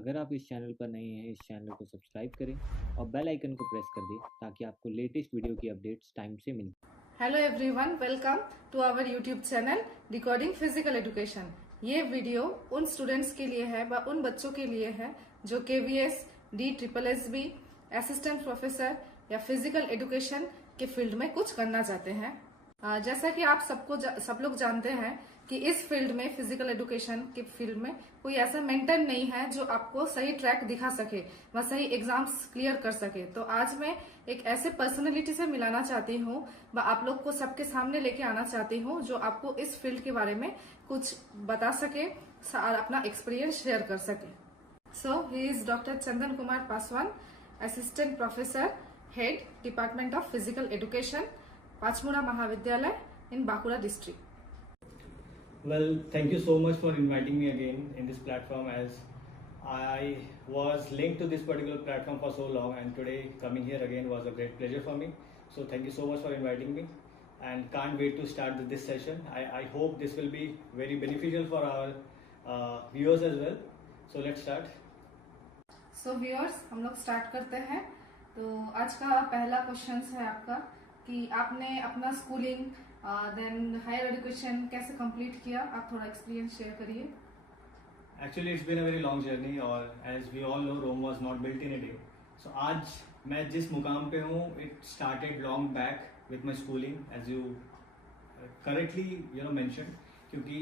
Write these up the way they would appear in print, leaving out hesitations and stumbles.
अगर आप इस चैनल पर नए हैं, इस चैनल को सब्सक्राइब करें और बेल आइकन को प्रेस कर दें ताकि आपको लेटेस्ट वीडियो की अपडेट्स टाइम से मिलें। Hello everyone, welcome to our YouTube channel recording physical education. ये वीडियो उन स्टूडेंट्स के लिए है व उन बच्चों के लिए है जो केवीएस, DSSB, असिस्टेंट प्रोफेसर या फिजिकल एजुकेशन के फील्ड में कुछ करना चाहते हैं। जैसा कि आप सब लोग जानते हैं कि इस फील्ड में, फिजिकल एजुकेशन के फील्ड में कोई ऐसा मेंटर नहीं है जो आपको सही ट्रैक दिखा सके व सही एग्जाम्स क्लियर कर सके। तो आज मैं एक ऐसे पर्सनैलिटी से मिलाना चाहती हूँ व आप लोग को सबके सामने लेके आना चाहती हूँ जो आपको इस फील्ड के बारे में कुछ बता सके और अपना एक्सपीरियंस शेयर कर सके। So he is doctor Chandan Kumar Paswan, assistant professor, head department of physical education, Pachmura Mahavidyalaya in Bankura district. Well, thank you so much for inviting me again in this platform, as I was linked to this particular platform for so long, and today coming here again was a great pleasure for me. So thank you so much for inviting me, and can't wait to start this session. I hope this will be very beneficial for our viewers as well. So let's start. So viewers, हम लोग start करते हैं। तो आज का पहला question है आपका कि आपने अपना स्कूलिंग देन हायर एजुकेशन कैसे कंप्लीट किया। आप थोड़ा एक्सपीरियंस शेयर करिए। Actually, it's been a very long journey, और as we all know, Rome was not built in a day. So आज मैं जिस मुकाम पे हूँ, it started long back with my schooling, as you correctly mentioned, क्योंकि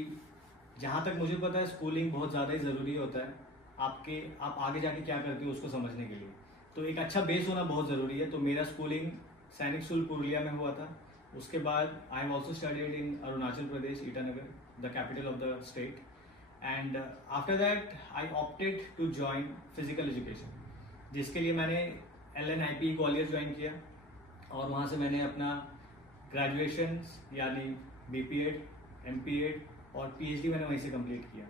जहाँ तक मुझे पता है स्कूलिंग बहुत ज़्यादा ही ज़रूरी होता है आप आगे जाके क्या करते हो उसको समझने के लिए। तो एक अच्छा बेस होना बहुत ज़रूरी है। तो मेरा स्कूलिंग सैनिक स्कूल पुरुलिया में हुआ था। उसके बाद I have also studied in Arunachal Pradesh, Itanagar, the capital of the state, and after that I opted to join physical education, जिसके लिए मैंने LNIP ग्वालियर ज्वाइन किया, और वहाँ से मैंने अपना ग्रेजुएशन यानी BPEd, MPEd और PhD मैंने वहीं से कंप्लीट किया।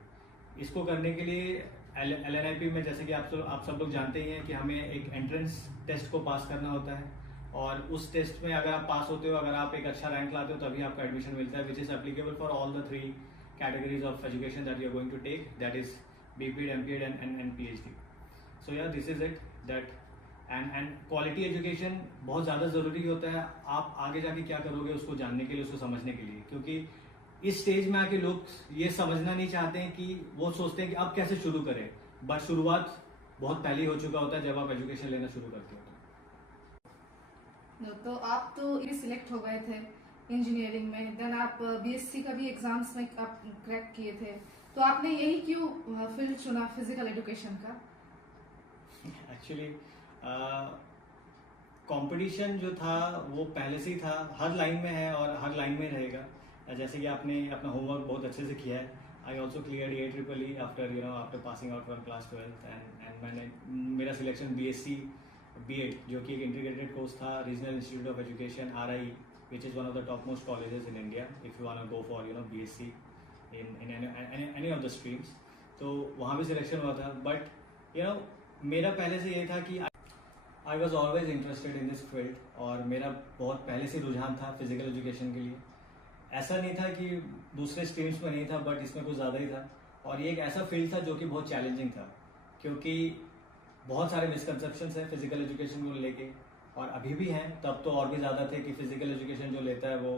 इसको करने के लिए LNIP में, जैसे कि आप सब लोग जानते ही हैं कि हमें एक एंट्रेंस टेस्ट को पास करना होता है, और उस टेस्ट में अगर आप पास होते हो, अगर आप एक अच्छा रैंक लाते हो, तभी आपका एडमिशन मिलता है, which is applicable for all the 3 categories of education that you are going to take, that is BPEd, MPEd and PhD. So yeah this is it that and quality education बहुत ज़्यादा ज़रूरी होता है आप आगे जाके क्या करोगे उसको जानने के लिए, उसको समझने के लिए, क्योंकि इस स्टेज में आके लोग ये समझना नहीं चाहते हैं कि वो सोचते हैं कि अब कैसे शुरू करें, बट शुरुआत बहुत पहले हो चुका होता है जब आप एजुकेशन लेना शुरू करते हो। तो आप तो ये सिलेक्ट हो गए थे इंजीनियरिंग में, देन आप BSc का भी एग्जाम्स में आप क्रैक किए थे, तो आपने यही क्यों फील्ड चुना फिजिकल एजुकेशन का? एक्चुअली कंपटीशन जो था वो पहले से ही था, हर लाइन में है और हर लाइन में रहेगा। जैसे कि आपने अपना होमवर्क बहुत अच्छे से किया है। I also clear AEEE after passing out from class 12, and मेरा सिलेक्शन BSc B.Ed, जो कि एक इंटीग्रेटेड कोर्स था, regional institute of education RI, which is one of the top most colleges in India if you want to go for BSc in any of the streams. तो वहाँ भी selection हुआ था, but मेरा पहले से ये था कि I was always interested in this field, और मेरा बहुत पहले से रुझान था फिजिकल एजुकेशन के लिए। ऐसा नहीं था कि दूसरे स्ट्रीम्स में नहीं था, बट इसमें कुछ ज़्यादा ही था, और ये एक ऐसा फील्ड था जो कि बहुत चैलेंजिंग था, क्योंकि बहुत सारे मिसकंसेप्शंस हैं फिजिकल एजुकेशन को लेके, और अभी भी हैं, तब तो और भी ज़्यादा थे कि फिजिकल एजुकेशन जो लेता है वो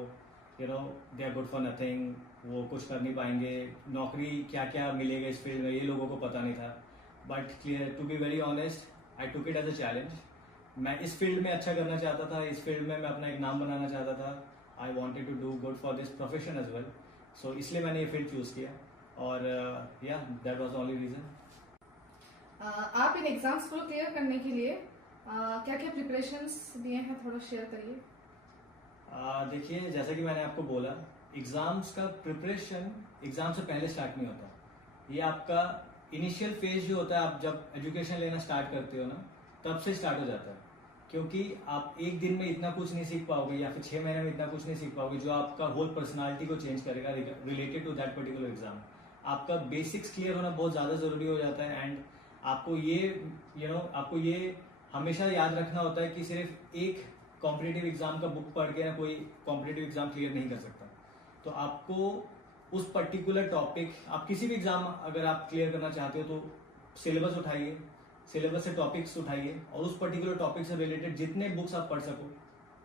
they are good for nothing, वो कुछ कर नहीं पाएंगे, नौकरी क्या क्या मिलेगा इस फील्ड में ये लोगों को पता नहीं था। But to be very honest, I took it as a challenge. मैं इस फील्ड में अच्छा करना चाहता था, इस फील्ड में मैं अपना एक नाम बनाना चाहता था। I wanted to do good for this profession as well, so इसलिए मैंने ये फील्ड चूज़ किया, और या that was the only reason. आप इन एग्जाम्स को क्लियर करने के लिए क्या क्या प्रिपरेशंस दिए हैं, थोड़ा शेयर करिए। देखिए, जैसा कि मैंने आपको बोला, एग्जाम्स का प्रिपरेशन एग्जाम से पहले स्टार्ट नहीं होता। ये आपका इनिशियल फेज जो होता है, आप जब एजुकेशन लेना स्टार्ट करते हो ना, तब से स्टार्ट हो जाता है, क्योंकि आप एक दिन में इतना कुछ नहीं सीख पाओगे, या फिर 6 महीने में इतना कुछ नहीं सीख पाओगे जो आपका होल पर्सनालिटी को चेंज करेगा related to that particular exam. आपका बेसिक्स क्लियर होना बहुत ज़्यादा ज़रूरी हो जाता है, एंड आपको ये हमेशा याद रखना होता है कि सिर्फ एक कॉम्पिटिटिव एग्जाम का बुक पढ़ के ना कोई कॉम्पिटिटिव एग्जाम क्लियर नहीं कर सकता। तो आपको उस पर्टिकुलर टॉपिक, आप किसी भी एग्जाम अगर आप क्लियर करना चाहते हो, तो सिलेबस उठाइए, सिलेबस से टॉपिक्स उठाइए और उस पर्टिकुलर टॉपिक से रिलेटेड जितने बुक्स आप पढ़ सको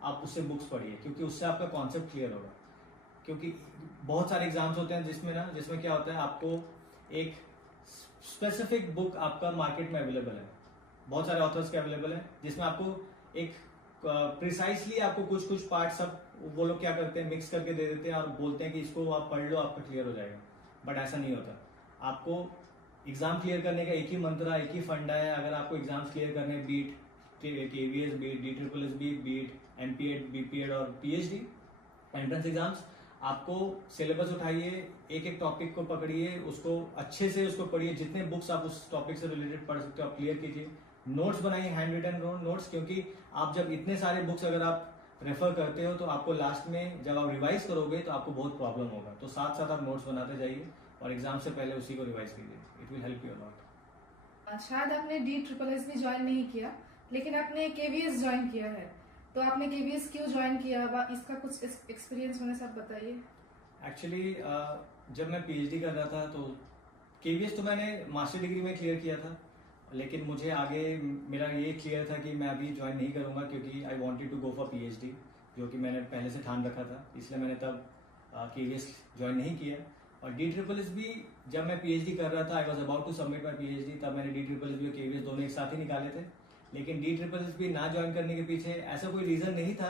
आप उससे बुक्स पढ़िए, क्योंकि उससे आपका कॉन्सेप्ट क्लियर होगा। क्योंकि बहुत सारे एग्जाम्स होते हैं जिसमें क्या होता है, आपको एक स्पेसिफिक बुक आपका मार्केट में अवेलेबल है, बहुत सारे ऑथर्स के अवेलेबल है, जिसमें आपको एक प्रिसाइसली आपको कुछ कुछ पार्ट सब वो लोग क्या करते हैं मिक्स करके दे देते हैं और बोलते हैं कि इसको आप पढ़ लो आपका क्लियर हो जाएगा। बट ऐसा नहीं होता। आपको एग्जाम क्लियर करने का एक ही मंत्र, एक ही फंडा है। अगर आपको एग्जाम्स क्लियर करने beat KVS, beat DSSB, beat MPED, BPED और PhD एंट्रेंस एग्जाम्स, आपको सिलेबस उठाइए, एक एक टॉपिक को पकड़िए, उसको अच्छे से उसको पढ़िए, जितने बुक्स आप उस टॉपिक से रिलेटेड पढ़ सकते हो आप क्लियर कीजिए। नोट्स बनाइए, हैंड रिटन नोट्स, क्योंकि आप जब इतने सारे बुक्स अगर आप रेफर करते हो तो आपको लास्ट में जब आप रिवाइज करोगे तो आपको बहुत प्रॉब्लम होगा। तो साथ साथ आप नोट्स बनाते जाइए और एग्जाम से पहले उसी को रिवाइज कीजिए। It will help you a lot. शायद आपने DSSB ज्वाइन नहीं किया, लेकिन आपने KVS ज्वाइन किया है, तो आपने KVS क्यों ज्वाइन किया, इसका कुछ एक्सपीरियंस मेरे साथ बताइए। एक्चुअली जब मैं PhD कर रहा था तो KVS तो मैंने मास्टर डिग्री में क्लियर किया था, लेकिन मुझे आगे मेरा ये क्लियर था कि मैं अभी ज्वाइन नहीं करूँगा, क्योंकि I wanted to go for PhD, जो कि मैंने पहले से ठान रखा था, इसलिए मैंने तब KVS ज्वाइन नहीं किया। और DSSB जब मैं PhD कर रहा था, I was about to submit my PhD, तब मैंने DSSB और KVS दोनों एक साथ ही निकाले थे। लेकिन DSSB ना ज्वाइन करने के पीछे ऐसा कोई रीज़न नहीं था,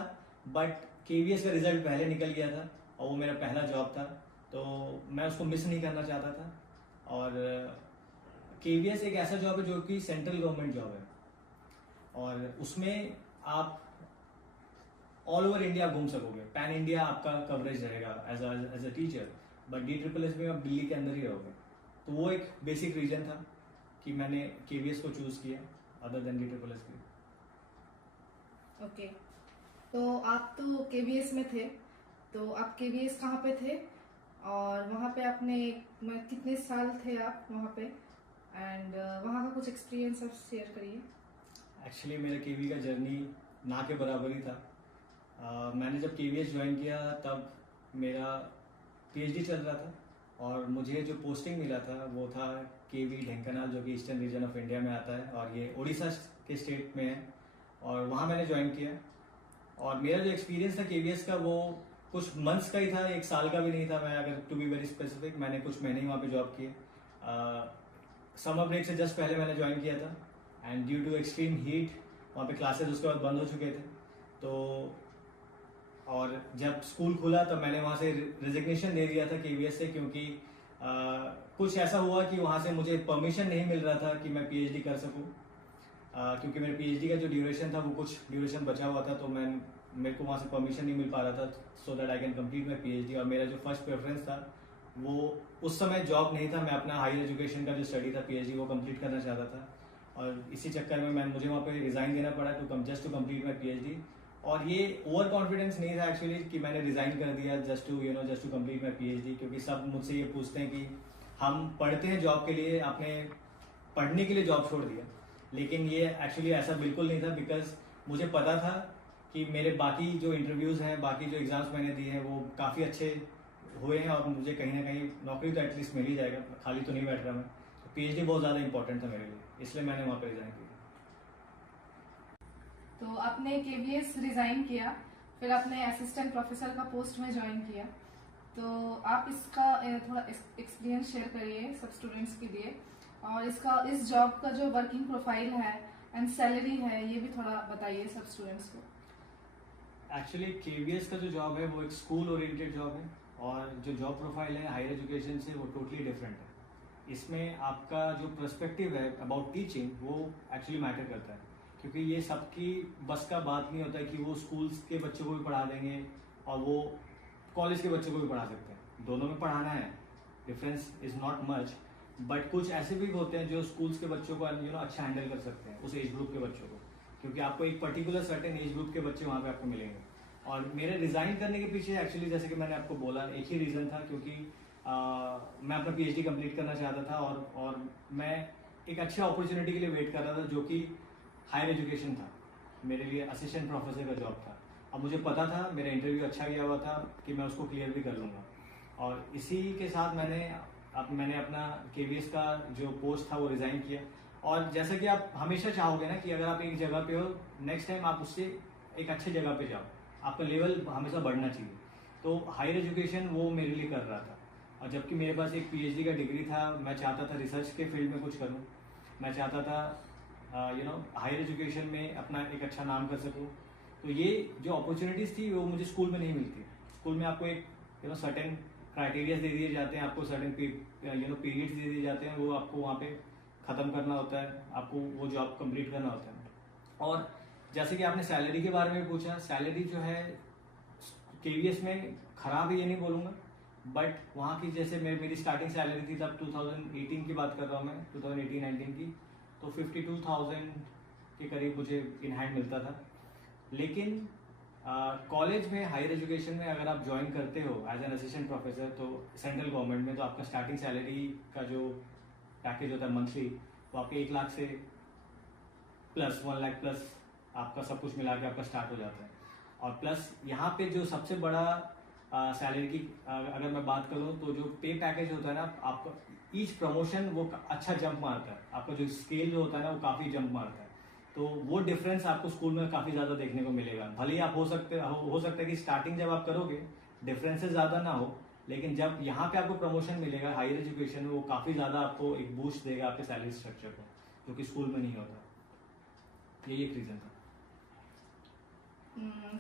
बट KVS का रिजल्ट पहले निकल गया था और वो मेरा पहला जॉब था, तो मैं उसको मिस नहीं करना चाहता था। और KVS एक ऐसा जॉब है जो कि सेंट्रल गवर्नमेंट जॉब है, और उसमें आप ऑल ओवर इंडिया घूम सकोगे, पैन इंडिया आपका कवरेज रहेगा as a teacher. But DSSB में आप दिल्ली के अंदर ही रहोगे, तो वो एक बेसिक रीजन था कि मैंने KVS को चूज किया अदर देन DSSB। ओके, तो आप तो KVS में थे, तो आप KVS कहाँ पे थे और वहाँ पे आपने कितने साल थे आप वहाँ पे, एंड वहाँ का कुछ एक्सपीरियंस आप शेयर करिए। एक्चुअली मेरा KV का जर्नी ना के बराबर ही था। मैंने जब KVS ज्वाइन किया तब मेरा PhD चल रहा था, और मुझे जो पोस्टिंग मिला था वो था KV ढेंकानाल, जो कि ईस्टर्न रीजन ऑफ इंडिया में आता है और ये उड़ीसा के स्टेट में है, और वहाँ मैंने ज्वाइन किया। और मेरा जो एक्सपीरियंस था KVS का वो कुछ मंथ्स का ही था, एक साल का भी नहीं था। मैं अगर टू बी वेरी स्पेसिफिक, मैंने कुछ महीने ही वहाँ पे जॉब किए। समर ब्रेक से जस्ट पहले मैंने ज्वाइन किया था, and due to extreme heat वहाँ पे क्लासेस उसके बाद बंद हो चुके थे। तो और जब स्कूल खुला तब मैंने वहाँ से रेजिग्नेशन दे दिया था KVS से, क्योंकि कुछ ऐसा हुआ कि वहाँ से मुझे परमिशन नहीं मिल रहा था कि मैं PhD कर सकूँ, क्योंकि मेरे PhD का जो ड्यूरेशन था वो कुछ ड्यूरेशन बचा हुआ था, तो मेरे को वहाँ से परमिशन नहीं मिल पा रहा था so that I can complete my PhD। और मेरा जो फर्स्ट प्रेफरेंस था वो उस समय जॉब नहीं था, मैं अपना हायर एजुकेशन का जो स्टडी था PhD वो कंप्लीट करना चाहता था, और इसी चक्कर में मुझे वहाँ पे रिज़ाइन देना पड़ा just to complete my PhD। और ये ओवर कॉन्फिडेंस नहीं था एक्चुअली कि मैंने रिज़ाइन कर दिया just to complete my PhD, क्योंकि सब मुझसे ये पूछते हैं कि हम पढ़ते हैं जॉब के लिए, आपने पढ़ने के लिए जॉब छोड़ दिया। लेकिन ये एक्चुअली ऐसा बिल्कुल नहीं था, बिकॉज मुझे पता था कि मेरे बाकी जो इंटरव्यूज़ हैं, बाकी जो एग्ज़ाम्स मैंने दिए हैं वो काफ़ी अच्छे हुए हैं, और मुझे कहीं ना कहीं नौकरी तो एटलीस्ट मिल ही जाएगा, खाली तो नहीं बैठ रहा मैं। PhD बहुत ज़्यादा इंपॉर्टेंट था मेरे लिए, इसलिए मैंने वहाँ पर रिज़ाइन किया। तो आपने KVS रिजाइन किया, फिर आपने असिस्टेंट प्रोफेसर का पोस्ट में ज्वाइन किया, तो आप इसका थोड़ा एक्सपीरियंस शेयर करिए सब स्टूडेंट्स के लिए, और इस जॉब का जो वर्किंग प्रोफाइल है एंड सैलरी है ये भी थोड़ा बताइए सब स्टूडेंट्स को। एक्चुअली KVS का जो जॉब है वो एक स्कूल ओरिएंटेड जॉब है, और जो जॉब प्रोफाइल है हायर एजुकेशन से वो टोटली डिफरेंट है। इसमें आपका जो पर्सपेक्टिव है अबाउट टीचिंग वो एक्चुअली मैटर करता है, क्योंकि ये सबकी बस का बात नहीं होता है कि वो स्कूल्स के बच्चों को भी पढ़ा देंगे और वो कॉलेज के बच्चों को भी पढ़ा सकते हैं, दोनों में पढ़ाना है, difference is not much. But कुछ ऐसे भी होते हैं जो स्कूल्स के बच्चों को अच्छा हैंडल कर सकते हैं, उस एज ग्रुप के बच्चों को, क्योंकि आपको एक पर्टिकुलर सर्टेन एज ग्रुप के बच्चे वहाँ पे आपको मिलेंगे। और मेरे रिज़ाइन करने के पीछे एक्चुअली जैसे कि मैंने आपको बोला एक ही रीज़न था, क्योंकि मैं अपना PhD कंप्लीट करना चाहता था, और मैं एक अच्छे अपॉर्चुनिटी के लिए वेट कर रहा था जो कि हायर एजुकेशन था, मेरे लिए असिस्टेंट प्रोफेसर का जॉब था। अब मुझे पता था, मेरा इंटरव्यू अच्छा गया हुआ था कि मैं उसको क्लियर भी कर लूँगा, और इसी के साथ मैंने अब मैंने अपना KVS का जो पोस्ट था वो रिजाइन किया। और जैसा कि आप हमेशा चाहोगे ना कि अगर आप एक जगह पे हो, नेक्स्ट टाइम आप उससे एक अच्छे जगह पे जाओ, आपका लेवल हमेशा बढ़ना चाहिए। तो हायर एजुकेशन वो मेरे लिए कर रहा था। और जबकि मेरे पास एक PhD का डिग्री था, मैं चाहता था रिसर्च के फील्ड में कुछ करूँ, मैं चाहता था हायर एजुकेशन में अपना एक अच्छा नाम कर सकूँ। तो ये जो अपॉर्चुनिटीज़ थी वो मुझे स्कूल में नहीं मिलती। स्कूल में आपको एक सर्टेन क्राइटेरियाज दे दिए जाते हैं, आपको सर्टेन पीरियड्स दे दिए जाते हैं, वो आपको वहाँ पे ख़त्म करना होता है, आपको वो जॉब कंप्लीट करना होता है। और जैसे कि आपने सैलरी के बारे में पूछा, सैलरी जो है KVS में ख़राब है ये नहीं बोलूँगा, बट वहाँ की जैसे मेरी स्टार्टिंग सैलरी थी तब 2018 की बात कर रहा हूँ मैं, 2018-19 की, तो 52,000 के करीब मुझे इन हैंड मिलता था। लेकिन कॉलेज में हायर एजुकेशन में अगर आप ज्वाइन करते हो एज एन असिस्टेंट प्रोफेसर, तो सेंट्रल गवर्नमेंट में, तो आपका स्टार्टिंग सैलरी का जो पैकेज होता है मंथली, वो आपके 1 लाख से प्लस 1 लाख प्लस आपका सब कुछ मिला के आपका स्टार्ट हो जाता है। और प्लस यहाँ पे जो सबसे बड़ा सैलरी की अगर मैं बात करूँ तो जो पे पैकेज होता है ना, आपका ईच प्रमोशन वो अच्छा जंप मारता है, आपका जो स्केल जो होता है ना वो काफ़ी जंप मारता है। तो वो डिफरेंस आपको स्कूल में काफ़ी ज़्यादा देखने को मिलेगा। भले ही आप हो सकता है कि स्टार्टिंग जब आप करोगे डिफरेंसेस ज़्यादा ना हो, लेकिन जब यहाँ पे आपको प्रमोशन मिलेगा हायर एजुकेशन में, वो काफ़ी ज़्यादा आपको एक बूस्ट देगा आपके सैलरी स्ट्रक्चर को, जो कि स्कूल में नहीं होता। यही एक रीज़न था।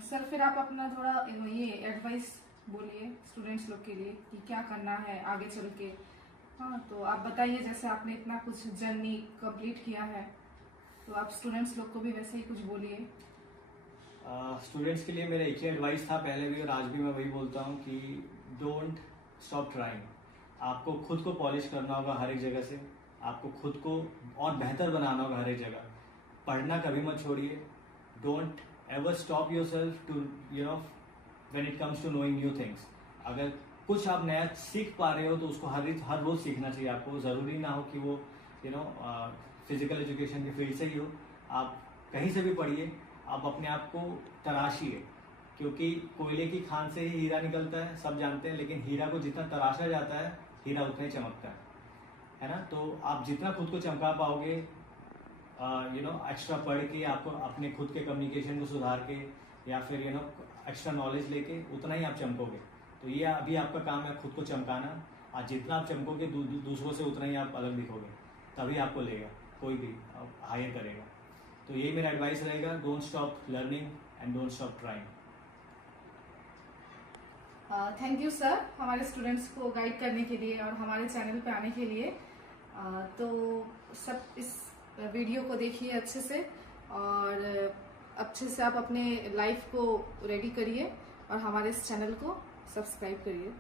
सर फिर आप अपना थोड़ा ये एडवाइस बोलिए स्टूडेंट्स लोग के लिए कि क्या करना है आगे चल के। हाँ, तो आप बताइए, जैसे आपने इतना कुछ जर्नी कंप्लीट किया है, तो आप स्टूडेंट्स लोग को भी वैसे ही कुछ बोलिए। स्टूडेंट्स के लिए मेरा एक ही एडवाइस था पहले भी और आज भी मैं वही बोलता हूँ कि डोंट स्टॉप ट्राइंग। आपको खुद को पॉलिश करना होगा हर एक जगह से, आपको खुद को और बेहतर बनाना होगा हर एक जगह। पढ़ना कभी मत छोड़िए। Don't ever stop yourself to when it comes to knowing new things. अगर कुछ आप नया सीख पा रहे हो तो उसको हर रोज सीखना चाहिए आपको। ज़रूरी ना हो कि वो फिजिकल एजुकेशन के फील्ड से ही हो, आप कहीं से भी पढ़िए, आप अपने आप को तराशिए, क्योंकि कोयले की खान से ही हीरा निकलता है, सब जानते हैं। लेकिन हीरा को जितना तराशा जाता है, हीरा उतना ही चमकता है ना। तो आप जितना खुद को चमका पाओगे, एक्स्ट्रा पढ़ के, आपको अपने खुद के कम्युनिकेशन को सुधार के, या फिर एक्स्ट्रा नॉलेज लेके, उतना ही आप चमकोगे। तो ये अभी आपका काम है, खुद को चमकाना। और जितना आप चमकोगे दूसरों से, उतना ही आप अलग दिखोगे, तभी आपको लेगा कोई भी हायर करेगा। तो यही मेरा एडवाइस रहेगा, don't stop learning and don't stop trying. Thank you sir, हमारे स्टूडेंट्स को गाइड करने के लिए और हमारे चैनल पे आने के लिए। तो सब इस वीडियो को देखिए अच्छे से, और अच्छे से आप अपने लाइफ को रेडी करिए और हमारे इस चैनल को सब्सक्राइब करिए।